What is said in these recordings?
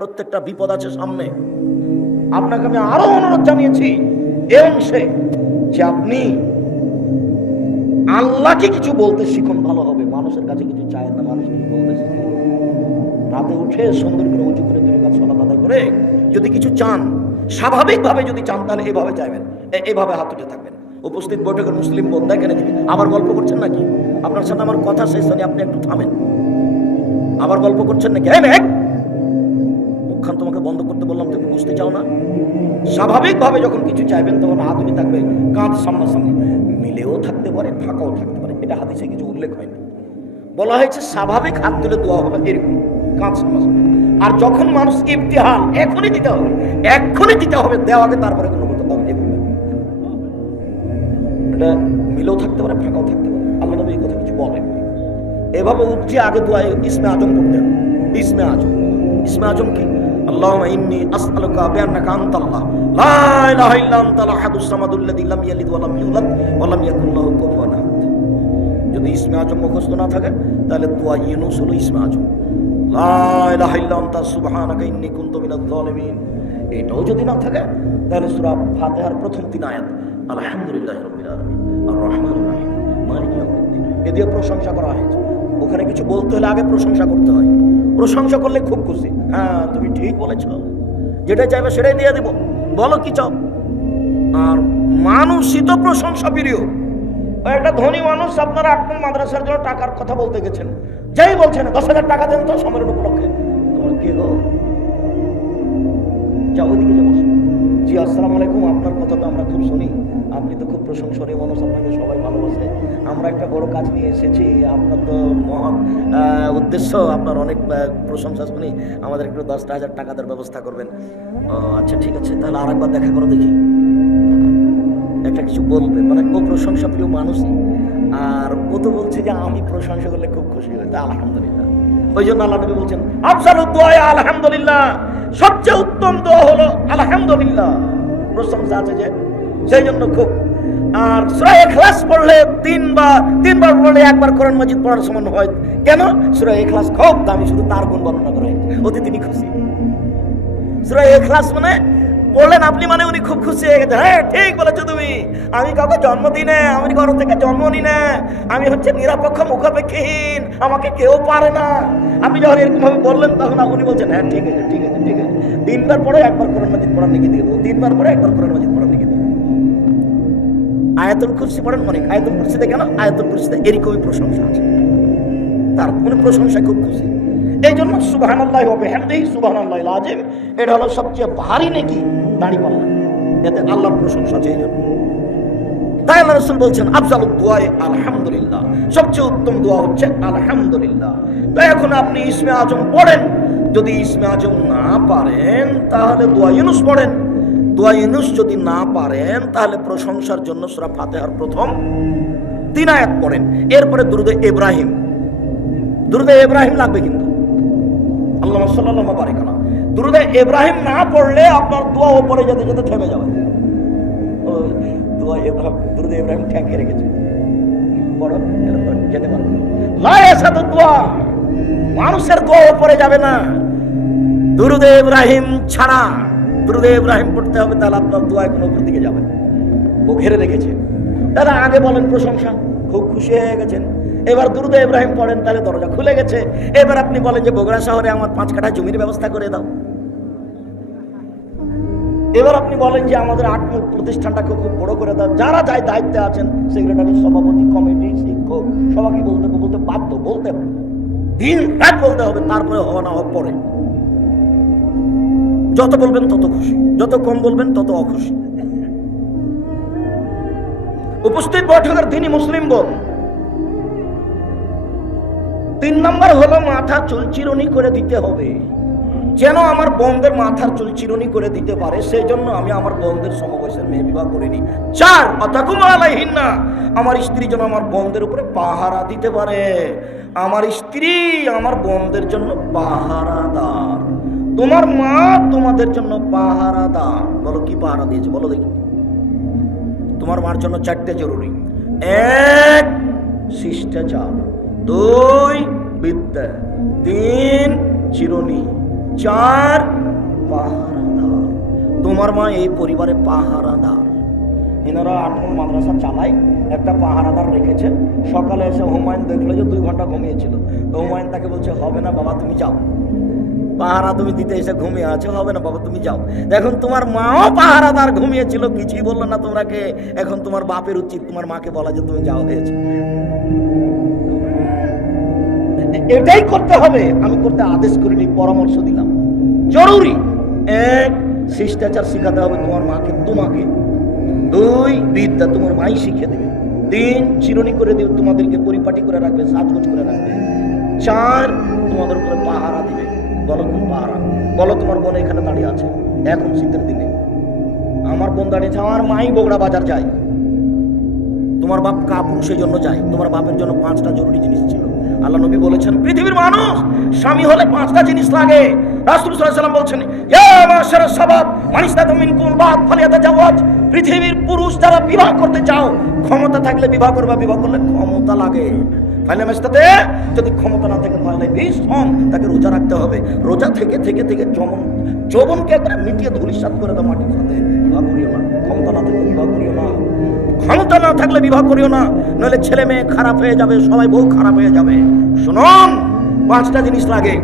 প্রত্যেকটা বিপদ আছে সামনে। আপনাকে আমি আরো অনুরোধ জানিয়েছি এ অংশে যে আপনি আল্লাহকে কিছু বলতে শিখুন, ভালো হবে। মানুষের কাছে কিছু চায় না, মানুষ কিছু বলতে শিখুন। রাতে উঠে সুন্দর করে উঁচু করে দুই রাকাত সালাত আদায় করে যদি কিছু চান, স্বাভাবিকভাবে যদি চান, তাহলে এভাবে চাইবেন, এভাবে হাত উঠে থাকবেন। উপস্থিত বৈঠকের মুসলিম বোন দেখেন এদিকে, আবার গল্প করছেন নাকি? আপনার সাথে আমার কথা শেষ হয়নি, আপনি একটু থামেন। আবার গল্প করছেন নাকি? মুখখান তোমাকে বন্ধ করতে বললাম, তুমি বুঝতে চাও না? স্বাভাবিকভাবে যখন কিছু চাইবেন তখন হাত উঠে থাকবে, কাঁধ সামনাসামনি, মিলেও থাকতে পারে, ফাঁকাও থাকতে পারে। এটা হাদিসে কিছু উল্লেখ হয়নি। বলা হয়েছে স্বাভাবিক হাত তুলে দোয়া হবে এরকম, কাঁধ সামনাসামনি। আর যখন মানুষ ইফতিহাল, এখনই দিতে হবে, এখনই দিতে হবে, দেওয়াকে তারপরে কোনো কথা দাম দেবে। এটা মিলেও থাকতে পারে, ফাঁকাও থাকতে পারে। আল্লাহ নবী এই কথা কিছু বলেন। এভাবে উঠছে আগে দোয়া ইসমে আজম করতে হবে। ইসমে আজম, ইসমে আজম কি? আল্লাহুম্মা ইন্নী আসআলুকা বিআন্নাকা আনতাল্লাহ লা ইলাহা ইল্লা আনতাল আহাদুস সামাদুল্লাযী লাম ইয়ালিদ ওয়া লাম ইউলাদ ওয়া লাম ইয়াকুল লাহু কুফুয়ান আহাদ। যদি ইসমে আজম মুখস্থ না থাকে তাহলে দোয়া ইউনূস হলো ইসমে আজম, লা ইলাহা ইল্লা আনতা সুবহানাকা ইন্নী কুনতু মিনাজ জালিমিন। এটাও যদি না থাকে তাহলে সূরা ফাতিহার প্রথম 3 আয়াত, আলহামদুলিল্লাহি রাব্বিল আলামিন আর রহমানির রহিম মালিকি ইয়াউমিদ্দিন, এ দিয়ে প্রশংসা করা হয়েছে। ওখানে কিছু বলতে হলে আগে প্রশংসা করতে হয়। প্রশংসা করলে খুব খুশি, হ্যাঁ তুমি ঠিক বলেছ, যেটা চাইবে সেটাই দিয়ে দিব, বলো কি চাও। আর মানুষই তো প্রশংসা প্রিয়। একটা ধনী মানুষ আপনারা আপনার মাদ্রাসার জন্য টাকার কথা বলতে গেছেন, যাই বলছেন 10,000 টাকা দেন তো সময়ের উপলক্ষে। তোমার কে গো? যাও ওইদিকে যাবো। জি আসসালামু আলাইকুম, আপনার কথা তো আমরা খুব শুনি, আপনি তো খুব প্রশংসনীয় মানুষ, আপনাকে সবাই ভালোবাসে। আমরা একটা বড় কাজ নিয়ে এসেছি, আপনার তো মহা উদ্দেশ্য, আপনার অনেক প্রশংসা শুনি, আমাদের একটু 10,000 টাকা দেওয়ার ব্যবস্থা করবেন। আচ্ছা ঠিক আছে, তাহলে আরেকবার দেখা করো দেখি। একটা কিছু বলবে, মানে ও প্রশংসা প্রিয় মানুষই, আর ও তো বলছে যে আমি প্রশংসা করলে খুব খুশি হই, তা আলহামদুলিল্লাহ। ওই জন্য আল্লাহ নবী বলছেন আফজালুদ দুআ আলহামদুলিল্লাহ, সবচেয়ে উত্তম দোয়া হলো আলহামদুলিল্লাহ, প্রশংসা আছে যে, সেই জন্য খুব। আর সূরা ইখলাস পড়লে তিনবার পড়লে একবার কোরআন মাজিদ পড়ার সমান হয়। কেন? সূরা ইখলাস খুব দামি, শুধু তার গুণ বর্ণনা করা হয়েছে, ওতে তিনি খুশি। সূরা ইখলাস মানে পড়লেন আপনি, মানে উনি খুব খুশি হয়ে গেছে। হ্যাঁ ঠিক বলেছো তুমি, আমি কাউকে জন্ম দিই না, আমি কারো থেকে জন্ম নিই না, আমি হচ্ছে নিরপেক্ষ মুখাপেক্ষীহীন, আমাকে কেউ পারে না। আপনি যখন এরকম ভাবে বললেন তখন উনি বলছেন হ্যাঁ ঠিক আছে ঠিক আছে ঠিক আছে, 3 বার পরে একবার কোরআন মাজিদ পড়ার লিখে দিয়ে দেবো, 3 বার পরে একবার কোরআন মাজিদ পড়ার লিখে দিয়ে দেবো। আয়াতুল কুরসি পড়েন, অনেক আয়াতুল কুরসিতে কেন? আয়াতুল কুরসিতে এরকমই প্রশংসা আছে, তার উনি প্রশংসায় খুব খুশি। এই জন্য সুবহানাল্লাহি ওয়া বিহামদিহি সুবহানাল্লাহিল আযীম, এটা হলো সবচেয়ে ভারী নেকি দাঁড়িপাল্লা, এতে আল্লাহর প্রশংসা আছে। এই জন্য তাই আল্লাহ রাসূল বলছেন আফজালুদ দুআ আলহামদুলিল্লাহ, সবচেয়ে উত্তম দোয়া হচ্ছে আলহামদুলিল্লাহ। তাই এখন আপনি ইসমে আজম পড়েন, যদি ইসমে আজম না পারেন তাহলে দোয়া ইউনূস পড়েন। দোয়া ইউনূস যদি না পারেন তাহলে প্রশংসার জন্য সূরা ফাতিহার প্রথম 3 আয়াত পড়েন। এরপরে দুরূদে ইব্রাহিম, দুরূদে ইব্রাহিম লাগবে কিন্তু, আল্লাহুম্মা সাল্লাল্লাহু আলাইহি ওয়া বারিক আলা। দুরূদে ইব্রাহিম না পড়লে আপনার দোয়া উপরে যেতে যেতে থেমে যাবে। দোয়া ইব্রাহিম, দুরূদে ইব্রাহিম ঠেকে রেখেছে, বড় যেতে পারবে না। লা ইয়াসাদু দোয়া, মানুষের দোয়া উপরে যাবে না দুরূদে ইব্রাহিম ছাড়া। দুরূদে ইব্রাহিম পড়তে হবে, তাহলে আপনার দোয়া কোনো উপর দিকে যাবে। ও ঘিরে রেখেছে, তাহলে আগে বলেন প্রশংসা, খুব খুশি হয়ে গেছেন। এবার দুরূদে ইব্রাহিম পড়েন, তাহলে দরজা খুলে গেছে। এবার আপনি বলেন যে বগুড়া শহরে আমার 5 কাঠা জমির ব্যবস্থা করে দাও। এবার আপনি বলেন যে আমাদের 8 মূল প্রতিষ্ঠানটাকে খুব বড় করে দাও। যারা যাই দায়িত্বে আছেন, সেক্রেটারি, সভাপতি, কমিটি, শিক্ষক, সবাইকে বলতে বলতে বাধ্য, বলতে হবে, দিন রাত বলতে হবে, তারপরে হওয়া না হওয়ার পরে। যত বলবেন তত খুশি, যত কম বলবেন তত অখুশি। উপস্থিত বৈঠকের দিনই মুসলিম বোন, 3 নম্বর হলো মাথা চুলচিরুনি করে দিতে হবে। যেন আমার বোনদের মাথার চুলচিরুনি করে দিতে পারে, সেই জন্য আমি আমার বোনদের সমবয়সের মেয়ে বিবাহ করিনি। 4 আতাকুম আলাইহিন্না, আমার স্ত্রী যেন আমার বোনদের উপরে পাহারা দিতে পারে। আমার স্ত্রী আমার বোনদের জন্য পাহারাদার, তোমার মা তোমাদের জন্য পাহারাদার। বলো কি পাহারা দিয়েছে বলো দেখি। তোমার মার জন্য 4টে জরুরি: 1 শিষ্টাচার, 2 বিদ্যা, 3 চিরুনি, চার পাহারাদার। তোমার মা এই পরিবারে পাহারাদার। এনারা 8 নম্বর মাদ্রাসা চালায়, একটা পাহারাদার রেখেছে। সকালে এসে হুমায়ুন দেখলো যে 2 ঘন্টা ঘুমিয়েছিল, তো হুমায়ুন তাকে বলছে হবে না বাবা তুমি যাও, পাহারা তুমি দিতে এসে ঘুমিয়ে আছো, হবে না বাবা তুমি যাও। এখন তোমার মাও পাহারাদার ঘুমিয়েছিল, কিছুই বললো না তোমরাকে। এখন তোমার বাপের উচিত তোমার মাকে বলা যে তুমি যাও, হয়েছে। এটাই করতে হবে, আমি করতে আদেশ করিনি, পরামর্শ দিলাম। জরুরি। 1, শিষ্টাচার শিখাতে হবে তোমার মাকে তোমাকে। 2, বিদ্যা তোমার মাই শিখে দেবে। 3, চিরুনি করে দেবে, তোমাদেরকে পরিপাটি করে রাখবে, সাজগোজ করে রাখবে। 4, তোমাদের উপরে পাহারা দিবে। বলো কোন পাহারা? বলো তোমার বোন এখানে দাঁড়িয়ে আছে এখন শীতের দিনে, আমার বোন দাঁড়িয়েছে, আমার মাই বগুড়া বাজার যায়, তোমার বাপ কাপুরুষের জন্য যায়, তোমার বাপের জন্য 5টা জরুরি জিনিস ছিল। আল্লাহ নবী বলেছেন পৃথিবীর মানুষ স্বামী হলে 5টা জিনিস লাগে। রাসূল সাল্লাল্লাহু আলাইহি ওয়াসাল্লাম বলছেন ইয়া মাশারাস শাবাব মান ইসতাতা মিনকুম বাত ফালিয়াতাজাওয়াজ। পৃথিবীর পুরুষ যারা বিবাহ করতে চাও, ক্ষমতা থাকলে বিবাহ করবা, বিবাহ করলে ক্ষমতা লাগে। যদি ক্ষমতা না থাকে তাহলে ভীষণ তাকে রোজা রাখতে হবে। রোজা থেকে থেকে থেকে যৌবনকে একবার মিটিয়ে ধূলিসাৎ করে দাও মাটির সাথে। বিবাহ করিও না, ক্ষমতা না থাকলে বিবাহ করিও না, ক্ষমতা না থাকলে বিবাহ করিও না, নইলে ছেলে মেয়ে খারাপ হয়ে যাবে, সবাই বউ খারাপ হয়ে যাবে। শুনুন, 5টা জিনিস লাগে।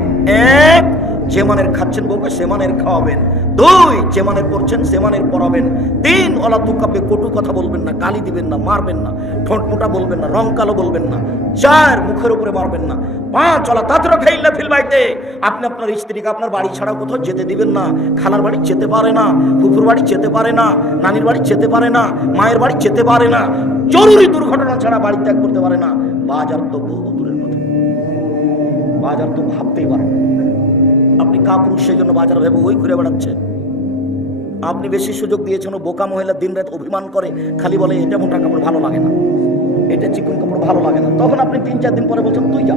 1, যে মানের খাচ্ছেন বউকে সে মানের খাওয়াবেন। 2, যে মানের পড়ছেন সে মানের পড়াবেন। 3, ওলা তুকাবে, কটু কথা বলবেন না, গালি দিবেন না, মারবেন না, ঠোঁট মোটা বলবেন না, রং কালো বলবেন না। 4, মুখের উপরে মারবেন না। 5, ওলা তাতরা খাইল্লা ফিল বাইতে, আপনি আপনার স্ত্রীকে আপনার বাড়ি ছাড়া কোথাও যেতে দিবেন না। খালার বাড়ি যেতে পারে না, ফুফুর বাড়ি যেতে পারে না, নানির বাড়ি যেতে পারে না, মায়ের বাড়ি যেতে পারে না, জরুরি দুর্ঘটনা ছাড়া বাড়ি ত্যাগ করতে পারে না। বাজার তো বহু দূরের কথা, বাজার তো ভাবতেই পারে। আপনি কাপুরুষের জন্য বাজার ভেবে ওই ঘুরে বেড়াচ্ছে। আপনি বেশি সুযোগ দিয়েছেন, বোকা মহিলা দিন রাত অভিমান করে, খালি বলে এটা মোটা কাপড় ভালো লাগে না, এটা চিকন কাপড় ভালো লাগে না। তখন আপনি 3-4 দিন পরে বলছেন তুই যা,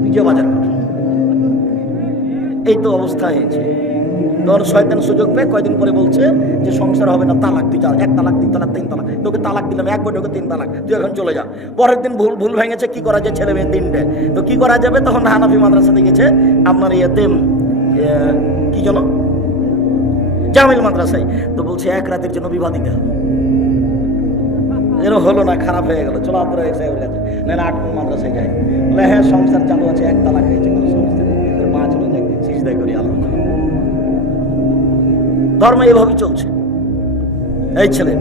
তুই যা বাজার কর। এই তো অবস্থা হয়েছে। তখন শয়তান সুযোগ পেয়ে কয়দিন পরে বলছে যে সংসার হবে না, তালাক, তুই যা, 1 তালাক, 2 তালাক, 3 তালাক, তোকে তালাক দিলাম, 1 বছর 3 তালাক, তুই এখন চলে যা। পরের দিন ভুল ভেঙেছে, কি করা যায়, ছেলে মেয়ে 3টে, তো কি করা যাবে? তখন হানাফি মাদ্রাসাতে গেছে, আপনার ইয়েতে কি যেন জামিল মাদ্রাসায়, তো বলছে 1 রাতের জন্য বিবাহ দিতে হবে। এর হলো না, খারাপ হয়ে গেল, চলো আপনারা এক সাহেবের কাছে, নাহলে 8 মাদ্রাসায় যায়। বলে হ্যাঁ সংসার চালু আছে, 1 তালাক হয়েছে, কোনো সমস্যা নেই, তোর মা চলে যাক, সিজদা করি আলহামদুলিল্লাহ। ধর্ম এইভাবেই চলছে। এই ছেলে,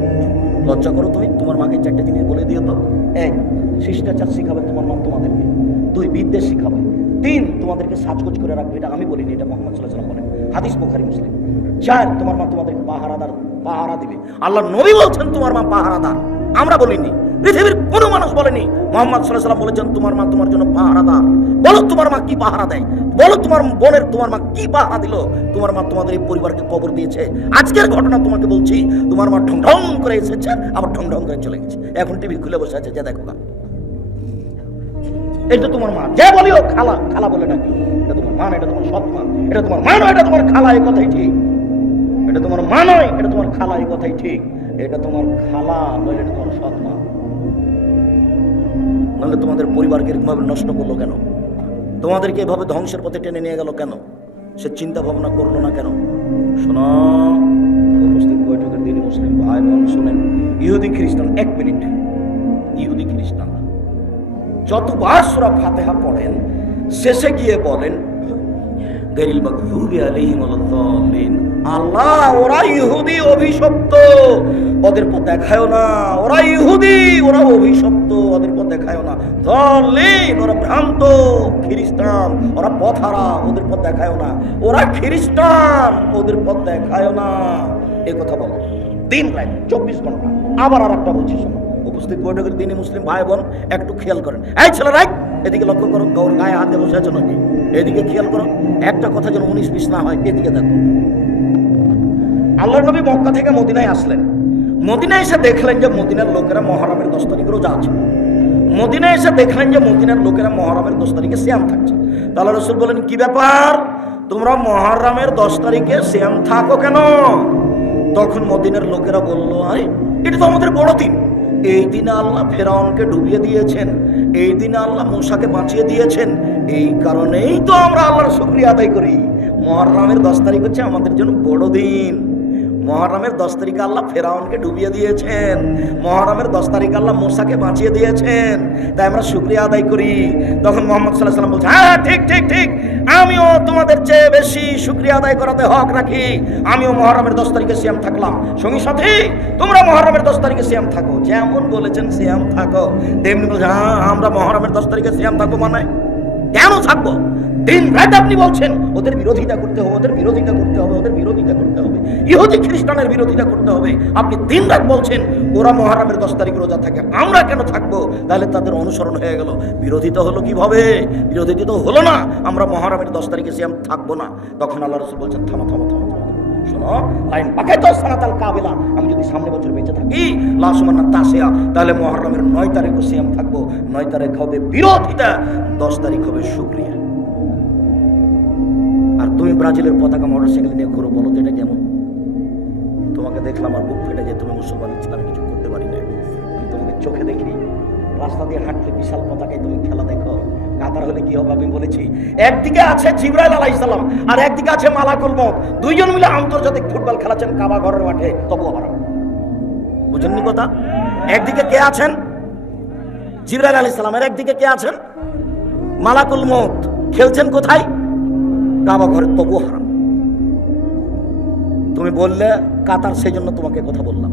লজ্জা করো তুমি, তোমার মাকে 4টা জিনিস বলে দিও তো। 1, শিষ্টাচার শিখাবে তোমার মা তোমাদেরকে। 2, বিদ্বেষ শিখাবে। 3, তোমাদেরকে সাজগোজ করে রাখবে। এটা আমি বলিনি, এটা মুহাম্মদ সাল্লাল্লাহু আলাইহি ওয়াসাল্লাম বলেন, হাদিস বুখারী মুসলিম। 4, তোমার মা তোমাদেরকে পাহারা দিবে। আল্লাহ নবী বলছেন তোমার মা পাহারাদার, আমরা বলিনি, পৃথিবীর কোনো মানুষ বলেনি। মুহাম্মদ সাল্লাল্লাহু আলাইহি ওয়াসাল্লাম বলেছেন তোমার মা তোমার জন্য পাহারাদার। বলো তোমার মা কি পাহারা দেয়, বলো তোমার বোনের তোমার মা কি পাহারা দিল। তোমার মা তোমাদের এই পরিবারকে কবর দিয়েছে। আজকের ঘটনা তোমাকে বলছি, তোমার মা ঢং ঢং করে এসেছে, আবার ঢং ঢং করে চলে গেছে, এখন টিভি খুলে বসে আছে, যে দেখো না, এটা তোমার মা। যে বলিও খালা, খালা বলে নাকি, এটা তোমার মা না, এটা তোমার সৎ মা। এটা তোমার মা নয়, এটা তোমার খালা, এই কথাই ঠিক। এটা তোমার মা নয়, এটা তোমার খালা, এই কথাই ঠিক। এটা তোমার খালা নয়, এটা তোমার সৎ মা। নাহলে তোমাদের পরিবারকে এরকমভাবে নষ্ট করলো কেন? তোমাদেরকে এভাবে ধ্বংসের পথে টেনে নিয়ে গেল কেন? সে চিন্তা ভাবনা করলো না কেন? শোনো, উপস্থিত বৈঠকের দিনই মুসলিম ভাই বোন শুনেন, ইহুদি খ্রিস্টান, 1 মিনিট, ইহুদি খ্রিস্টান যতবার সূরা ফাতিহা পড়েন, শেষে গিয়ে বলেন গায়রিল মাগদুবি আলাইহিম ওয়ালাদ-দাল্লিন। আল্লাহ, ওরা ইহুদি, অভিশপ্ত, ওদের পথ দেখায়ও না। ওরা ইহুদি, ওরা অভিশপ্ত, ওদের পথ দেখায়ও না। দাল্লিন, ওরা ভ্রান্ত। খ্রিস্টান, ওরা পথহারা, ওদের পথ দেখায়ও না। ওরা খ্রিস্টান, ওদের পথ দেখায়ও না। এই কথা বলো দিন রাত 24 ঘন্টা। আবার আর একটা বলছি, শোনো, উপস্থিত বৈঠকের দিনে মুসলিম ভাই বোন একটু খেয়াল করেন। এই ছেলেরা, এদিকে লক্ষ্য করো, গৌর গায়ে হাতে বসে আছো নাকি? এদিকে খেয়াল করো, একটা কথা যেন 19-20 না হয়। এদিকে দেখো, আল্লাহর নবী মক্কা থেকে মদিনায় আসলেন। মদিনায় এসে দেখলেন যে মদিনার লোকেরা মুহররমের 10 তারিখ রোজা আছে। মদিনায় এসে দেখলেন যে মদিনার লোকেরা মুহররমের 10 তারিখে সিয়াম থাকছে। তাহলে রাসূল বলেন, কি ব্যাপার, তোমরা মুহররমের 10 তারিখে সিয়াম থাকো কেন? তখন মদিনার লোকেরা বলল, আরে এটা তো আমাদের বড় দিন, এই দিনে আল্লাহ ফেরাউনকে ডুবিয়ে দিয়েছেন, এই দিনে আল্লাহ মূসাকে বাঁচিয়ে দিয়েছেন। এই কারণেই তো আমরা আল্লাহর শুকরিয়া আদায় করি। মুহররমের 10 তারিখ হচ্ছে আমাদের জন্য বড় দিন। মুহররমের 10 তারিখে আল্লাহ ফেরাউনকে ডুবিয়ে দিয়েছেন, মুহররমের 10 তারিখে আল্লাহ মূসাকে বাঁচিয়ে দিয়েছেন, তাই আমরা শুকরিয়া আদায় করি। তখন মুহাম্মদ সাল্লাল্লাহু আলাইহি ওয়াসাল্লাম বলছেন, হ্যাঁ ঠিক ঠিক ঠিক, আমিও তোমাদের চেয়ে বেশি শুকরিয়া আদায় করাতে হক রাখি। আমিও মুহররমের 10 তারিখে সিয়াম থাকলাম। সঙ্গী সাথী, তোমরা মুহররমের 10 তারিখে সিয়াম থাকো, যেমন বলেছেন সিয়াম থাকো। তেমনি বলছে, হ্যাঁ আমরা মুহররমের 10 তারিখে সিয়াম থাকবো। মানে কেন থাকবো? দিন রাত আপনি বলছেন ওদের বিরোধিতা করতে হবে, ওদের বিরোধিতা করতে হবে, ওদের বিরোধিতা করতে হবে, ইহুদি খ্রিস্টানের বিরোধিতা করতে হবে। আপনি দিন রাত বলছেন ওরা মুহররমের 10 তারিখ রোজা থাকে, আমরা কেন থাকবো? তাহলে তাদের অনুসরণ হয়ে গেল। বিরোধিতা হলো কিভাবে? বিরোধিতা তো হলো না, আমরা মুহররমের 10 তারিখে সিয়াম থাকবো না। তখন আল্লাহ রাসূল বলছেন, থামো থামো থামো থামো, শোনো, লাইন বাকাইতো সানাতাল কাবিলা, আমি যদি সামনে বছর বেঁচে থাকি লাসমান্না তাসিয়া, তাহলে মুহররমের 9 তারিখও সিয়াম থাকবো। 9 তারিখ হবে বিরোধিতা, 10 তারিখ হবে শুকরিয়া। আর তুমি ব্রাজিলের পতাকা মোটরসাইকেল নিয়ে ঘুরো, বলো তো এটা কেমন? তোমাকে দেখলাম আর বুক ফেটে যায়, তুমি মুসলমান ইসলামে কিছু করতে পারি না। আমি তোমাকে চোখে দেখি, রাস্তা দিয়ে হাঁটলে বিশাল পতাকায় তুমি খেলা দেখো। কাতার হলে কি হবে আমি বলেছি। একদিকে আছে জিবরাইল আলাইহিস সালাম আর একদিকে আছে মালাকুল মউত, দুইজন মিলে আন্তর্জাতিক ফুটবল খেলাচ্ছেন কাবা ঘরের মাঠে, তবুও হারাম। বুঝেননি কথা? একদিকে কে আছেন? জিবরাইল আলাইহিস সালামের একদিকে কে আছেন? মালাকুল মউত। খেলছেন কোথায়? কাবা ঘরে, তবুও হারাম। তুমি বললে কাতার, সেই জন্য তোমাকে কথা বললাম।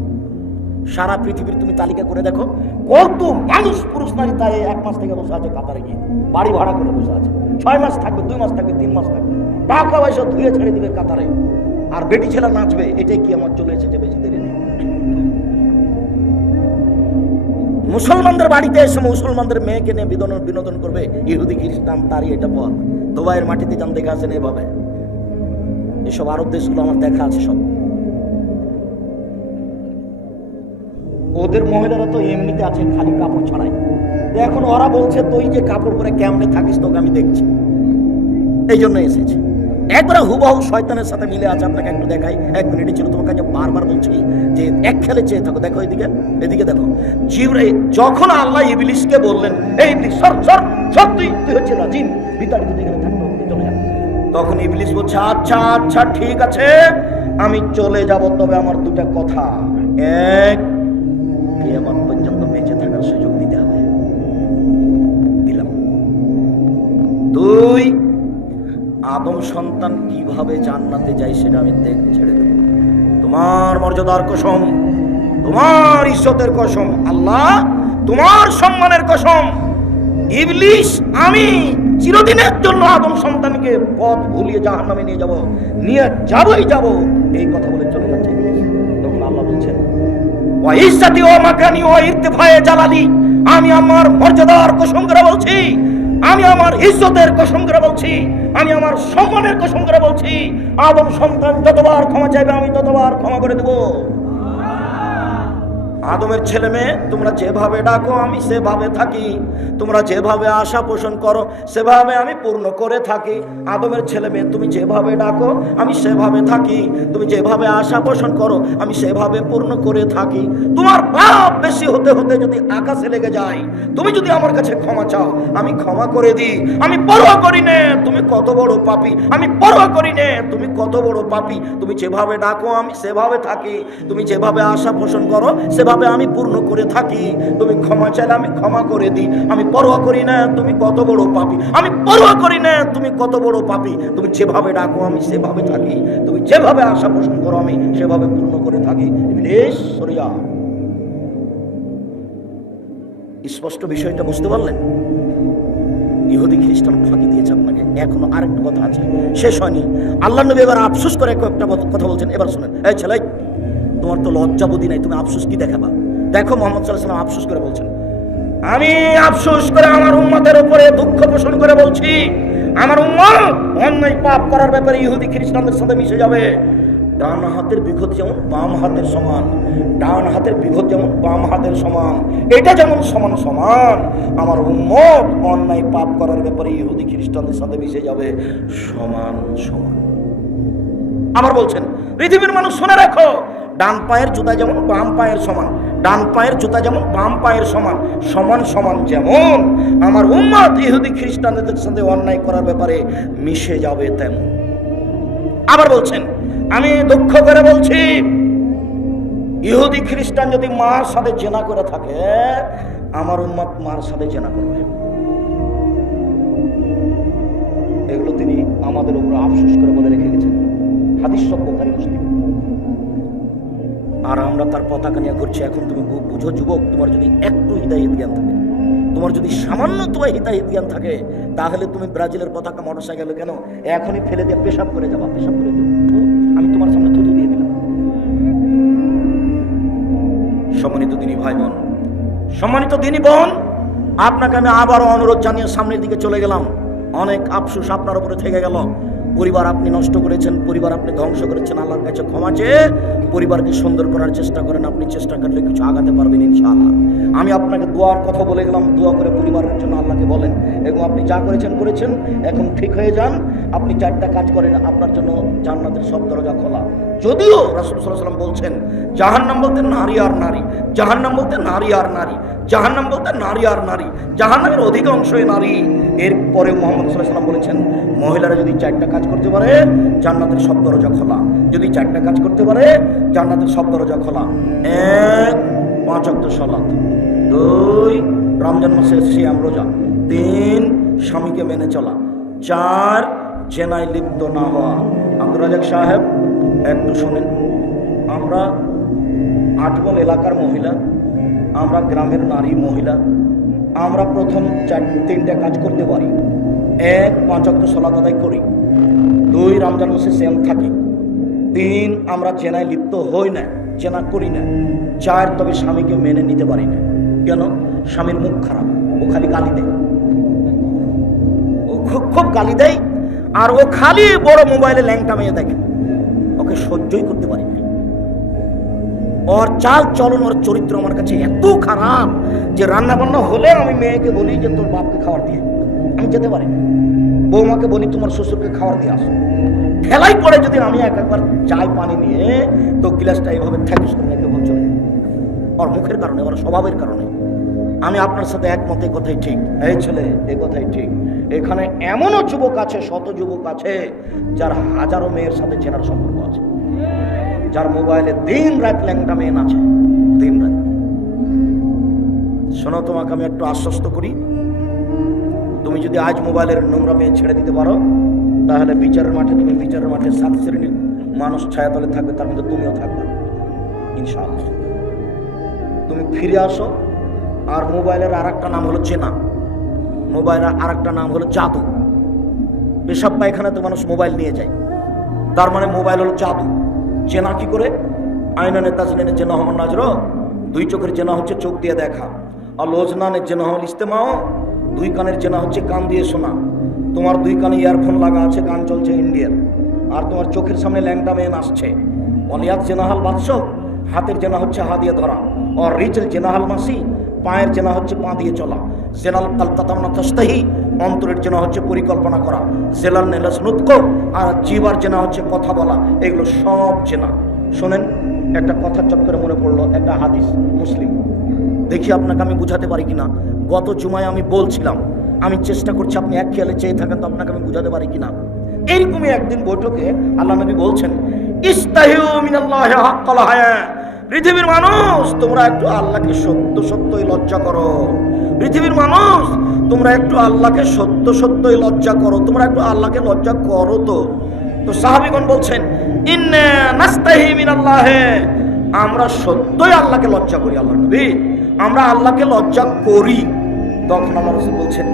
সারা পৃথিবীর তুমি তালিকা করে দেখো, কত মানুষ পুরুষ নারী তাই 1 মাস থেকে বসে আছে কাতারে গিয়ে, বাড়ি ভাড়া করে বসে আছে। 6 মাস থাকবে, 2 মাস থাকবে, 3 মাস থাকবে, টাকা পয়সা ধুয়ে ছেড়ে দিবে কাতারে, আর বেটি ছেলে নাচবে। এটাই কি আমার চলে এসেছে, বেশি দেরি নেই। মুসলমানদের বাড়িতে এসে মুসলমানদের মেয়েকে নিয়ে বিনোদন করবে ইহুদি খ্রিস্টান, তারই এটা পথ। দুবাইয়ের মাটিতে যান, দেখে আসেন এভাবে। এসব আরব দেশগুলো আমার দেখা আছে সব। ওদের মহিলারা তো এমনিতে আছে খালি কাপড় ছাড়াই। এখন ওরা বলছে তুই যে কাপড় পরে কেমনে থাকিস, তোকে আমি দেখছি, এই জন্য এসেছি। একবারে হুবহু শয়তানের সাথে মিলে আছে। আপনাকে একটু দেখাই, 1 মিনিটই ছিল, তোমার কাছে বারবার বলছি যে এক খেলে চেয়ে থাকো। দেখো এদিকে, এদিকে দেখো। জিবরাইল যখন আল্লাহ ইবলিসকে বললেন, এই ইবলিস সর সর সর, তুই হচ্ছে না জিন, বিতাড়িত এখানে থাকতে হবে, চলে যা। তখন ইবলিস বলছে, আচ্ছা আচ্ছা ঠিক আছে, আমি চলে যাব, তবে আমার 2টা কথা। 1, কিয়ামত পর্যন্ত বেঁচে থাকার সুযোগ দিতে হবে, দিলাম। 2, আদম সন্তান কিভাবে জান্নাতে যায় সেটা আমি ছেড়ে দেব। তোমার মর্যাদার কসম, তোমার ইজ্জতের কসম, আল্লাহ তোমার সম্মানের কসম, ইবলিস আমি চিরদিনের জন্য আদম সন্তানকে পথ ভুলিয়ে জাহান্নামে নিয়ে যাবই যাব, এই কথা বলে চলে যাচ্ছে ইবলিস। তখন আল্লাহ বলছেন, ওয়া ইজ্জতি ওয়া মাকানি ওয়া ইরতিফায়ে জালালি, আমি আমার মর্যাদার কসম করে বলছি, আমি আমার ইজ্জতের কসম করে বলছি, আমি আমার সম্মানের কসম করে বলছি, আদম সন্তান যতবার ক্ষমা চাইবে আমি ততবার ক্ষমা করে দেব। আদমের ছেলে মেয়ে তোমরা যেভাবে ডাকো আমি সেভাবে থাকি, তোমরা যেভাবে আশা পোষণ করো সেভাবে আমি পূর্ণ করে থাকি। আদমের ছেলে মেয়ে তুমি যেভাবে ডাকো আমি সেভাবে থাকি, তুমি যেভাবে আশা পোষণ করো আমি সেভাবে পূর্ণ করে থাকি। তোমার পাপ বেশি হতে হতে যদি আকাশে লেগে যায়, তুমি যদি আমার কাছে ক্ষমা চাও আমি ক্ষমা করে দিই। আমি পরোয়া করি না তুমি কত বড় পাপী, আমি পরোয়া করি না তুমি কত বড় পাপী। তুমি যেভাবে ডাকো আমি সেভাবে থাকি, তুমি যেভাবে আশা পোষণ করো সেভাবে আমি পূর্ণ করে থাকি। তুমি ক্ষমা চাইলে আমি ক্ষমা করে দিই। আমি পরোয়া করি না তুমি কত বড় পাপী, আমি পরোয়া করি না তুমি কত বড় পাপী। তুমি যেভাবে ডাকো আমি সেভাবে থাকি, তুমি যেভাবে আশা পোষণ করো আমি সেভাবে পূর্ণ করে থাকি। ইবলিস সরে যা। স্পষ্ট বিষয়টা বুঝতে পারলেন? ইহুদি খ্রিস্টান ফাঁকি দিয়েছে আপনাকে। এখনো আরেকটা কথা আছে, শেষ হয়নি। আল্লাহ নবী এবার আফসোস করে একটা কথা বলছেন, এবার শুনেন। এই ছেলে, তোমার তো লজ্জা বুদ্ধি নাই, তুমি আফসোস কি দেখাবা? দেখো মুহাম্মদ সাল্লাল্লাহু আলাইহি ওয়াসাল্লাম আফসোস করে বলছেন, আমি আফসোস করে আমার উম্মতের উপরে দুঃখ পোষণ করে বলছি, আমার উম্মত অন্যায় পাপ করার ব্যাপারে ইহুদি খ্রিস্টানদের সাথে মিশে যাবে। ডান হাতের বিঘত যেমন বাম হাতের সমান, ডান হাতের বিঘত যেমন বাম হাতের সমান, এটা যেমন সমান সমান, আমার উম্মত অন্যায় পাপ করার ব্যাপারে ইহুদি খ্রিস্টানদের সাথে মিশে যাবে সমান সমান। আবার বলছেন, পৃথিবীর মানুষ শুনে রাখো, ডান পায়ের জুতা যেমন বাম পায়ের সমান, ডান পায়ের জুতা যেমন বাম পায়ের সমান, সমান সমান যেমন আমার উম্মত ইহুদি খ্রিস্টানদের সাথে অন্যায় করার ব্যাপারে মিশে যাবে তেমন। আবার বলছেন, আমি দুঃখ করে বলছি, ইহুদি খ্রিস্টান যদি মার সাথে জেনা করে থাকে, আমার উম্মত মার সাথে জেনা করবে। এগুলো তিনি আমাদের উপর আফসোস করে বলে রেখে গেছেন, হাদিস সব বুখারী মুসলিম। আর আমরা তার পতাকা নিয়ে ঘুরছি। এখন তুমি বুঝো যুবক, তোমার যদি একটু হিদায়াত জ্ঞান থাকে, তোমার যদি সামান্য তোমার হিদায়াত জ্ঞান থাকে, তাহলে তুমি ব্রাজিলের পতাকা মোটরসাইকেলে কেন এখনই ফেলে দিয়ে পেশাব করে যাবা, পেশাব করে দেবো, আমি তোমার সামনে থুতু দিয়ে দিলাম। সম্মানিত দিনী ভাই বোন, সম্মানিত দিনী বোন, আপনাকে আমি আবারও অনুরোধ জানিয়ে সামনের দিকে চলে গেলাম। অনেক আফসোস আপনার উপরে থেকে গেল। পরিবার আপনি নষ্ট করেছেন, পরিবার আপনি ধ্বংস করেছেন। আল্লাহর কাছে ক্ষমা চেয়ে পরিবারকে সুন্দর করার চেষ্টা করেন। আপনি চেষ্টা করলে কিছু আগাতে পারবেন ইনশাআল্লাহ। আমি আপনাকে দোয়ার কথা বলে গেলাম, দোয়া করে পরিবারের জন্য আল্লাহকে বলেন, এবং আপনি যা করেছেন করেছেন, এখন ঠিক হয়ে যান। আপনি 4টা কাজ করেন, আপনার জন্য জান্নাতের সব দরজা খোলা। যদিও রাসূল সাল্লাল্লাহু আলাইহি ওয়াসাল্লাম বলছেন, জাহান্নাম বলতে নারী আর নারী, জাহান্নাম বলতে নারী আর নারী, জাহান্নাম বলতে নারী আর নারী, জাহান্নামের অধিকাংশই নারী। এরপরে মুহাম্মদ সাল্লাল্লাহু আলাইহি ওয়াসাল্লাম বলেছেন, মহিলারা যদি 4টা কাজ করতে পারে, জান্নাতের সব দরজা খোলা। যদি 4টা কাজ করতে পারে, জান্নাতের সব দরজা খোলা। 1 5 ওয়াক্ত সালাত, 2 রমজান মাসের সিয়াম রোজা, 3 স্বামীকে মেনে চলা, 4 জেনায় লিপ্ত না হওয়া। আব্দুর রাজাক সাহেব একটু শোনেন, আমরা 8 বল এলাকার মহিলা, আমরা গ্রামের নারী মহিলা, আমরা প্রথম 3টা কাজ করতে পারি। 1 5 ওয়াক্ত সালাত আদায় করি, 2 রমজান মাসে সিয়াম থাকি, 3 আমরা জেনায় লিপ্ত হই না, জেনা করি না, 4 তবে স্বামীকে মেনে নিতে পারি না। কেন? স্বামীর মুখ খারাপ, ও খালি গালি দেয়, ও খুব গালি দেয়, আর ও খালি বড় মোবাইলে ল্যাংটা মেয়ে দেখে, ওকে সহ্যই করতে পারি না। ওর চাল চলন, ওর চরিত্র আমার কাছে এত খারাপ যে রান্না বান্না হলে আমি মেয়েকে বলি যে তোর বাপকে খাবার দিয়ে, আমি যেতে পারি না। বৌমাকে বলি তোমার শ্বশুরকে খাবার দিয়ে আসো। ঠেলাই পড়ে যদি আমি একবার চাই পানি নিয়ে, তো গ্লাসটা এইভাবে ঠেকুস করে রেখে বলছো, ওর মুখের কারণে, ওর স্বভাবের কারণে। আমি আপনার সাথে একমত, এই কথাই ঠিক। এই ছেলে, এই কথাই ঠিক। এখানে এমনও যুবক আছে, শত যুবক আছে, যার হাজারো মেয়ের সাথে চেনার সম্পর্ক আছে, যার মোবাইলে দিন রাত ল্যাংটা মেয়ে আছে, দিন রাত। শোনো, তোমাকে আমি একটু আশ্বস্ত করি, তুমি যদি আজ মোবাইলের নোংরা মেয়ে ছেড়ে দিতে পারো, তাহলে বিচারের মাঠে, তুমি বিচারের মাঠে 7 শ্রেণীর মানুষ ছায়াতলে থাকবে, তার মধ্যে তুমিও থাকবে ইনশাআল্লাহ। তুমি ফিরে আসো। আর মোবাইলের আরেকটা নাম হলো চেনা, মোবাইলের আরেকটা নাম হলো জাদু। পেশাব পায়খানাতে মানুষ মোবাইল নিয়ে যায়, তার মানে মোবাইল হলো জাদু। চেনা কি করে? আইনানে তাজনিনে জেনা হমন নাজর, 2 চোখের জেনা হচ্ছে চোখ দিয়ে দেখা, আর লোজনানের জেনা হল ইস্তেমাও, 2 কানের জেনা হচ্ছে কান দিয়ে শোনা। তোমার 2 কানে ইয়ারফোন লাগা আছে, গান চলছে ইন্ডিয়ার, আর তোমার চোখের সামনে ল্যাংটা মেয়ে আসছে। অলিয়াত জেনাহাল বাদশ, হাতের জেনা হচ্ছে হা দিয়ে ধরা, আর রিচেল জেনাহাল মাসি, পায়ের জেনা হচ্ছে পা দিয়ে চলা। জেনাল কালতাতামনা তাস্তাহি, অন্তরের জেনা হচ্ছে পরিকল্পনা করা। জেলাল নেলাস নুতক, আর জিবার জেনা হচ্ছে কথা বলা। এগুলো সব জেনা। শোনেন, একটা কথা চট করে মনে পড়লো, একটা হাদিস মুসলিম, দেখি আপনাকে আমি বুঝাতে পারি কিনা। গত জুমায় আমি বলছিলাম, আমি চেষ্টা করছি আপনি এক খেয়ালে চেয়ে থাকেন, তো আপনাকে আমি বুঝাতে পারি কিনা। এইরকমই একদিন বৈঠকে আল্লাহ নবী বলছেন, ইস্তাহিউ মিনাল্লাহি হাক্কাল হায়া, পৃথিবীর মানুষ তোমরা একটু আল্লাহকে সত্য সত্যই লজ্জা করো। পৃথিবীর মানুষ তোমরা একটু আল্লাহকে সত্য সত্যই লজ্জা করো, তোমরা একটু আল্লাহকে লজ্জা করো। তো সাহাবীগণ বলছেন, ইন্না নাস্তাহি মিনাল্লাহি, আমরা সত্যই আল্লাহকে লজ্জা করি। আল্লাহ নবী, আমরা আল্লাহকে লজ্জা করি। তখন আল্লাহ রাসূল বলছেন,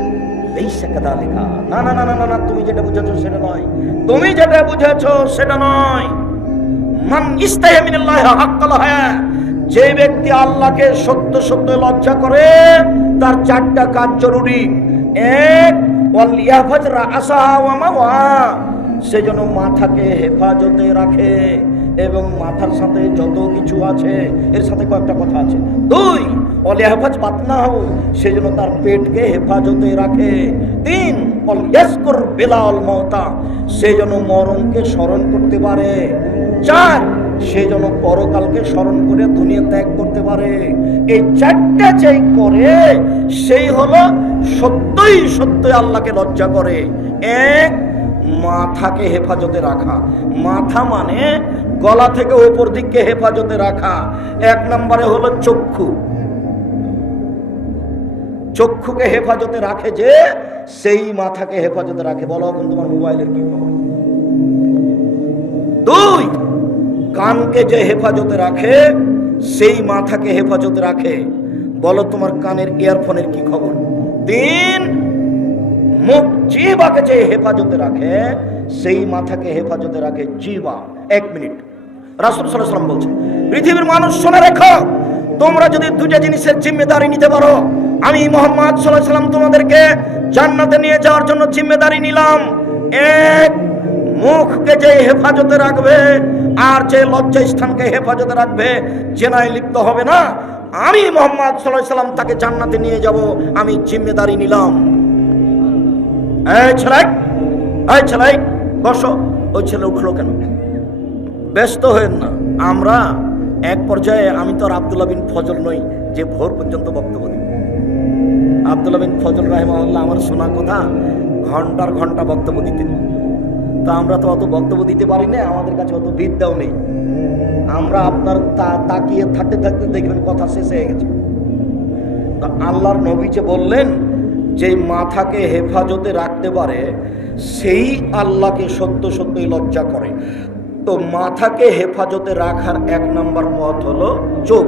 লাইসা কাযালিকা, না না না না না, তুমি যেটা বুঝেছো সেটা নয়, তুমি যেটা বুঝেছো সেটা নয়। মান ইস্তাহি মিনাল্লাহি হাক্কাল হায়া, যে ব্যক্তি আল্লাহকে সত্য সত্য লজ্জা করে, তার 4টা কাজ জরুরি। 1 ওয়াল ইয়াফাজ রাসাহা ওয়া মাওয়া, সেজন্য মাথাকে হেফাজতে রাখে এবং মাথার সাথে যত কিছু আছে এর সাথে কয়েকটা কথা আছে। 2 অলিয়াহফাজ বাতনাহু, সেজন্য তার পেটকে হেফাজতে রাখে। 3 অলিয়াসকুর বিলাল মওতা, সেজন্য মরণকে স্মরণ করতে পারে। 4 সেজন্য পরকালকে স্মরণ করে দুনিয়া ত্যাগ করতে পারে। এই 4টা যেই করে সেই হলো সত্যই সত্যই আল্লাহকে লজ্জা করে। 1 মাথাকে হেফাজতে রাখা, মাথা মানে গলা থেকে উপর দিকে হেফাজতে রাখা। 1 নম্বরে হলো চক্ষু, চক্ষুকে হেফাজতে রাখে যে সেই মাথাকে হেফাজতে রাখে। বলো এখন তোমার মোবাইলের কি খবর? 2 কানকে যে হেফাজতে রাখে সেই মাথাকে হেফাজতে রাখে। বলো তোমার কানের ইয়ারফোনের কি খবর? 3 মুখ জিহ্বাকে যে হেফাজতে রাখে সেই মাথাকে হেফাজতে রাখে জিহ্বা। 1 মিনিট, রাসূল সাল্লাল্লাহু আলাইহি ওয়াসাল্লাম বলছেন, পৃথিবীর মানুষ শুনে রেখো, তোমরা যদি 2টা জিনিসের জিম্মেদারি নিতে পারো, আমি মুহাম্মদ সাল্লাল্লাহু আলাইহি ওয়াসাল্লাম তোমাদেরকে জান্নাতে নিয়ে যাওয়ার জন্য জিম্মেদারি নিলাম। 1 মুখকে যে হেফাজতে রাখবে আর যে লজ্জা স্থানকে হেফাজতে রাখবে, জেনায় লিপ্ত হবে না, আমি মুহাম্মদ সাল্লাল্লাহু আলাইহি ওয়াসাল্লাম তাকে জান্নাতে নিয়ে যাব, আমি জিম্মেদারি নিলাম। এই ছেলে বসো। ওই ছেলে উঠলো কেন? ব্যস্ত হয়েন না। আমরা এক পর্যায়ে, আমি তো আর আব্দুল্লাহ বিন ফজল নই যে ভোর পর্যন্ত বক্তব্য দিই। আব্দুল্লাহ বিন ফজল রাহিমাহুল্লাহ আমার শোনা কথা ঘন্টার ঘন্টা বক্তব্য দিতেন। তা আমরা তো অত বক্তব্য দিতে পারি না, আমাদের কাছে অত বিদ্যাও নেই। আমরা আপনার তাকিয়ে থাকতে থাকতে দেখবেন কথা শেষ হয়ে গেছে। তা আল্লাহর নবী যে বললেন যে মাথাকে হেফাজতে রাখতে পারে সেই আল্লাহকে সত্য সত্যই লজ্জা করে। তো মাথাকে হেফাজতে রাখার 1 নম্বর পথ হলো চোখ,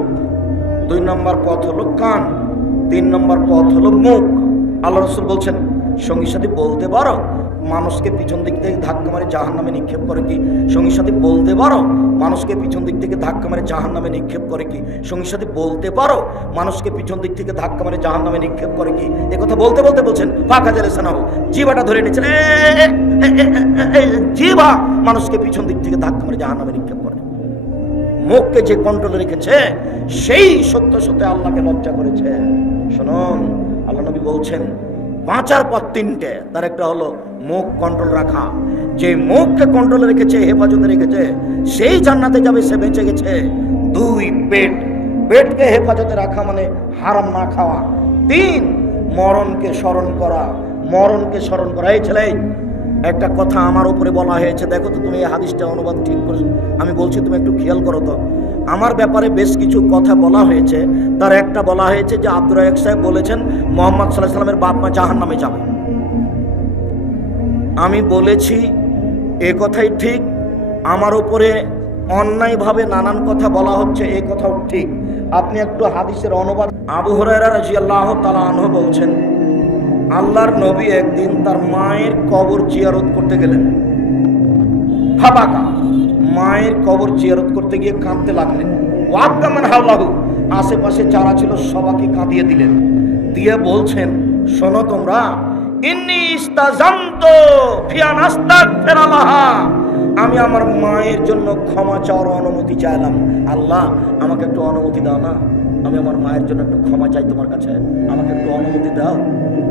2 নম্বর পথ হলো কান, 3 নম্বর পথ হলো মুখ। আল্লাহ রাসূল বলছেন, সঙ্গী সাথী বলতে পারো মানুষকে পিছন দিক থেকে ধাক্কা মারে জাহান্নামে নিক্ষেপ করে কি? সঙ্গী সাথী বলতে পারো মানুষকে পিছন দিক থেকে ধাক্কা মারে জাহান্নামে নিক্ষেপ করে কি? সঙ্গী সাথী বলতে পারো মানুষকে পিছন দিক থেকে ধাক্কা মারে জাহান্নামে নিক্ষেপ করে কি? এই কথা বলতে বলতে বলছেন ফাঁকা জেলে সানাও, জিভাটা ধরে নিয়েছেন, জিভা মানুষকে পিছন দিক থেকে ধাক্কা মারে জাহান্নামে নিক্ষেপ করে। মুখকে যে কন্ট্রোলে রেখেছে সেই সত্য সত্য আল্লাহকে লজ্জা করেছে। শুনুন, আল্লাহ নবী বলছেন বাঁচার পথ 3টে, তার একটা হলো মুখ কন্ট্রোল রাখা। যে মুখকে কন্ট্রোলে রেখেছে, হেফাজতে রেখেছে, সেই জান্নাতে যাবে, সে বেঁচে গেছে। 2 পেটকে হেফাজতে রাখা মানে হারাম না খাওয়া। 3 মরণকে স্মরণ করা, মরণকে স্মরণ করা। এই ছেলে, একটা কথা আমার উপরে বলা হয়েছে, দেখো তো তুমি এই হাদিসটা অনুবাদ ঠিক করে, আমি বলছি তুমি একটু খেয়াল করো তো। আমার ব্যাপারে বেশ কিছু কথা বলা হয়েছে, তার একটা বলা হয়েছে যে আব্দুর রাজ্জাক সাহেব বলেছেন মুহাম্মদ সাল্লাল্লাহু আলাইহি ওয়াসাল্লামের বাপ মা জাহান্নামে যাবে। আমি বলেছি এ কথাই ঠিক, আমার উপরে অন্যায়ভাবে নানান কথা বলা হচ্ছে, এই কথাও ঠিক। আপনি একটু হাদিসের অনুবাদ। আবু হুরায়রা রাদিয়াল্লাহু তাআলা আনহু বলছেন, আল্লাহর নবী একদিন তার মায়ের কবর জিয়ারত করতে গেলেন। ফাবাকা, মায়ের কবর জিয়ারত করতে গিয়ে কাঁদতে লাগলেন। ওয়াক্কামান হাওলাহু, আশেপাশে যারা ছিল সবাইকে কাঁদিয়ে দিলেন, দিয়ে বলছেন, শোনো তোমরা, ইন্নী ইস্তাজানতু ফি আন আস্তাগফিরা লাহা, আমি আমার মায়ের জন্য ক্ষমা চাওয়ার অনুমতি চাইলাম। আল্লাহ আমাকে একটু অনুমতি দাও না, আমি আমার মায়ের জন্য একটু ক্ষমা চাই তোমার কাছে, আমাকে একটু অনুমতি দাও।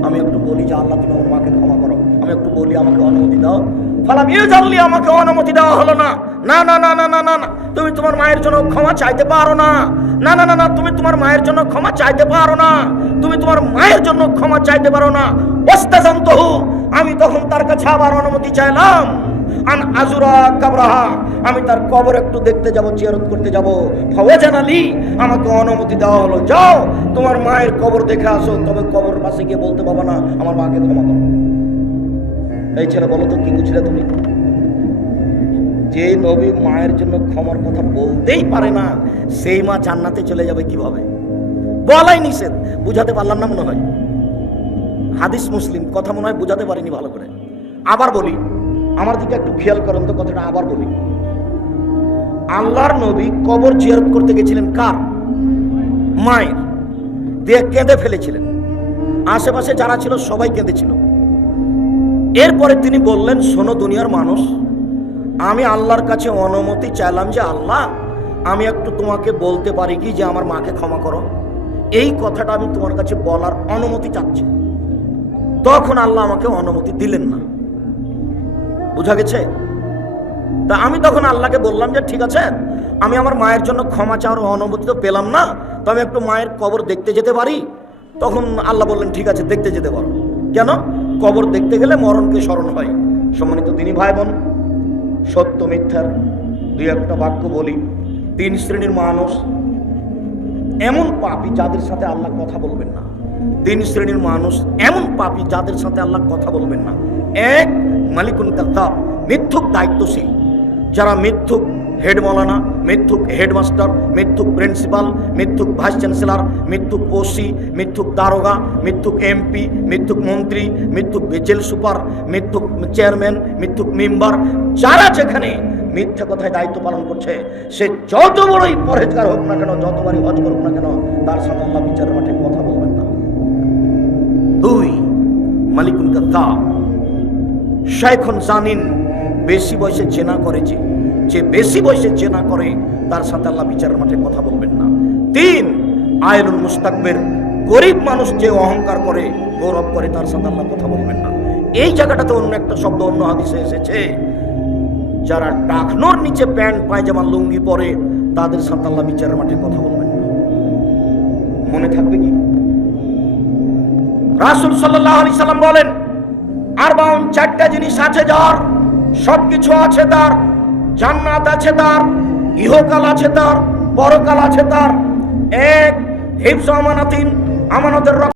আমি একটু বলি যে আল্লাহ তুমি আমার মাকে ক্ষমা করো, আমি একটু বলি আমাকে অনুমতি দাও। ফালাম ইউজাল্লি, আমাকে অনুমতি দেওয়া হলো না। না না না না না না না, তুমি তোমার মায়ের জন্য ক্ষমা চাইতে পারো না। না না না না, তুমি তোমার মায়ের জন্য ক্ষমা চাইতে পারো না, তুমি তোমার মায়ের জন্য ক্ষমা চাইতে পারো না। ওয়াস্তাজানতুহু, আমি তখন তার কাছে আবার অনুমতি চাইলাম। আন আজুরা কাবরাহা, আমি তার কবর একটু দেখতে যাব, জিয়ারত করতে যাব। ফাওয়াজানালি, আমাকে অনুমতি দেওয়া হলো, যাও তোমার মায়ের কবর দেখে আসো, তবে কবর পাশে গিয়ে বলতে পারবে না আমার মাকে ক্ষমা করো। এই ছেলে, বলো তো কি বুঝলে তুমি? যে নবী মায়ের জন্য ক্ষমার কথা বলতেই পারে না, সেই মা জান্নাতে চলে যাবে কিভাবে? বলাই নিষেধ। বুঝাতে পারলাম না মনে হয়? হাদিস মুসলিম, কথা মনে হয় বুঝাতে পারিনি ভালো করে। আবার বলি, আমার দিকে একটু খেয়াল করেন তো, কথাটা আবার বলি। আল্লাহর নবী কবর জিয়ারত করতে গেছিলেন কার? মায়ের। দিয়ে কেঁদে ফেলেছিলেন, আশেপাশে যারা ছিল সবাই কেঁদেছিল। এরপরে তিনি বললেন, শোনো দুনিয়ার মানুষ, আমি আল্লাহর কাছে অনুমতি চাইলাম যে আল্লাহ, আমি একটু তোমাকে বলতে পারি কি যে আমার মাকে ক্ষমা করো, এই কথাটা আমি তোমার কাছে বলার অনুমতি চাচ্ছি। তখন আল্লাহ আমাকে অনুমতি দিলেন না। বুঝা গেছে? তা আমি তখন আল্লাহকে বললাম যে ঠিক আছে, আমি আমার মায়ের জন্য ক্ষমা চাওয়ার অনুমতি তো পেলাম না, তো আমি একটু মায়ের কবর দেখতে যেতে পারি? তখন আল্লাহ বললেন ঠিক আছে, দেখতে যেতে পারো। কেন? কবর দেখতে গেলে মরণকে স্মরণ হয়। সম্মানিত দিনী ভাই বোন, সত্য মিথ্যার দুই একটা বাক্য বলি। 3 শ্রেণীর মানুষ এমন পাপী যাদের সাথে আল্লাহ কথা বলবেন না। 3 শ্রেণীর মানুষ এমন পাপী যাদের সাথে আল্লাহ কথা বলবেন না। 1, মালিকুন কাযযাব, মিথ্যুক দায়িত্বশীল, যারা মিথ্যুক হেড মৌলানা, মিথ্যুক হেডমাস্টার, মিথ্যুক প্রিন্সিপাল, মিথ্যুক ভাইস চ্যান্সেলর, মিথ্যুক ওসি, মিথ্যুক দারোগা, মিথ্যুক এমপি, মিথ্যুক মন্ত্রী, মিথ্যুক জেল সুপার, মিথ্যুক চেয়ারম্যান, মিথ্যুক মেম্বার, যারা যেখানে মিথ্যা কথায় দায়িত্ব পালন করছে, সে যত বড়ই পরহেজগার হোক না কেন, যতবারই হজ করুক না কেন, তার সাথে আল্লাহ বিচারের মাঠে কথা বলবেন না। 2, মালিকুন কাযযাব, শাইখুন জানিন, বেশি বয়সে জেনা করেছে, যে বেশি বয়সে জেনা করে তার সাথে আল্লাহ বিচারের মাঠে কথা বলবেন না। 3, আইলুল মুস্তাকবির, গরিব মানুষ যে অহংকার করে, গৌরব করে, তার সাথে আল্লাহ কথা বলবেন না। এই জায়গাটাতে অন্য একটা শব্দ অন্য হাদিসে এসেছে, যারা টাকনোর নিচে প্যান্ট পায়জামা লুঙ্গি পরে, তাদের সাথে আল্লাহ বিচারের মাঠে কথা বলবেন না। মনে থাকবে কি? রাসূল সাল্লাল্লাহু আলাইহি সাল্লাম বলেন, আরবাউন, 4টা জিনিস আছে যার, সবকিছু আছে তার, জান্নাত আছে তার, ইহকাল আছে তার, পরকাল আছে তার। 1, হিফজ আমানাতিন, আমানতের